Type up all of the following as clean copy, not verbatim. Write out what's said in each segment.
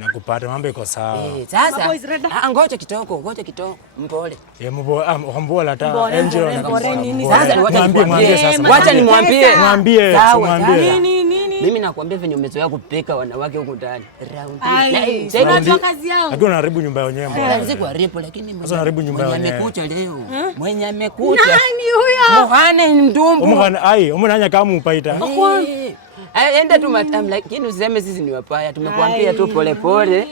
Nakupata mambo iko sawa. Sasa ngoja kidogo, mpole. Mbola hata Angel sasa mwambie sasa. Wacha nimwambie. Mwambie. Mimi nakwambia venye umezoea kupika wanawake huko ndani. Unajua kazi yangu. Lakini unaharibu nyumba yenyewe. Haiwezi kuharibu lakini sasa unaharibu nyumba yenyewe. Amekuja leo. Mwenye amekuja. Nani huyo? Muhane ndumbu. Umenanya kama upaita. Enda tu matam lakini useme sisi ni wapaya. Tumekuambia tu pole pole.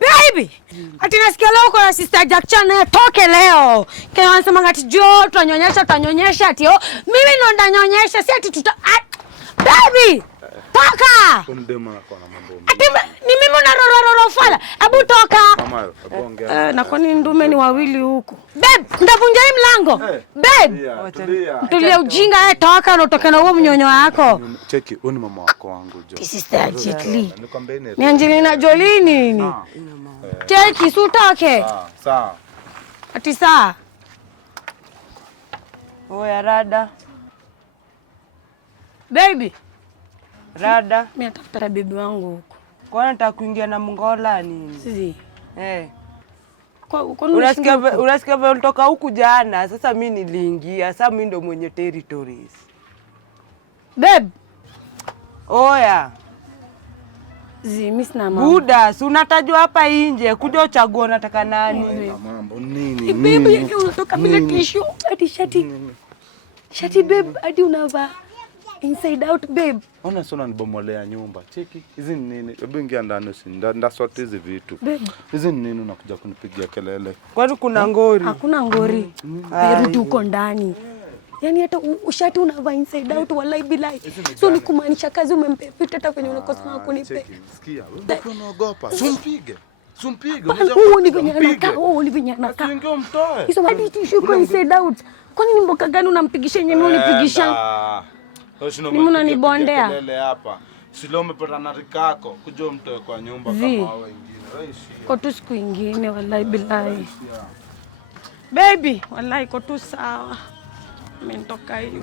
Baby, ati nasikia leo uko na sister Jack Chan toke leo. Kaya wanasema ngati jo tutanyonyesha ati mimi ndo ndanyonyesha si ati Baby, toka. Ati ni mimi na roro fala. Hebu toka. Na kwa nini ndume ni wawili huku? Babe, ndavunja hii mlango. Babe. Tulia ujinga toka na utoke na huo mnyonyo wako. Cheki, huyu ni mama wako wangu jo. Sister Jitli. Ni Angelina Jolie nini? Cheki, si utoke. Sawa. Ati saa. Oya rada. Baby. Rada. Mimi natafuta bibi wangu huko. Kwa nini nataka kuingia na Mongola nini? Sisi. Unasikia vile ulitoka huku jana, sasa mimi niliingia, sasa mimi ndo mwenye territories. Babe. Oya. Mimi sina mama. Buda, si unatajwa hapa nje, kuja uchague unataka nani? Mambo nini? Babe, yeye unatoka bila tissue. Hadi shati babe, hadi unavaa inside out babe. Ona sona nibomolea nyumba. Cheki, hizi ni nini? Hebu ingia ndani ndasort hizi vitu. Hizi ni nini unakuja kunipigia kelele? Kwani kuna ngori? Hakuna ngori. Rudi uko ndani. Yaani hata ushati unavaa inside out wallahi billahi. So ni kumaanisha kazi umempepita hata kwenye unakosa na kunipe. Cheki, sikia. Wewe unaogopa. Simpige. Ni venye anakaa. Usinge mtoe. Hizo hadi tishuko inside out. Kwani ni mboka gani unampigisha yenyewe unipigisha? Mimi unanibondea. Kelele hapa. Silo umepata na rikako kuja mtoe kwa nyumba kama hao wengine. Kwa tu siku nyingine wallahi billahi. Baby, wallahi kwa tu sawa. Mimi nitoka hiyo.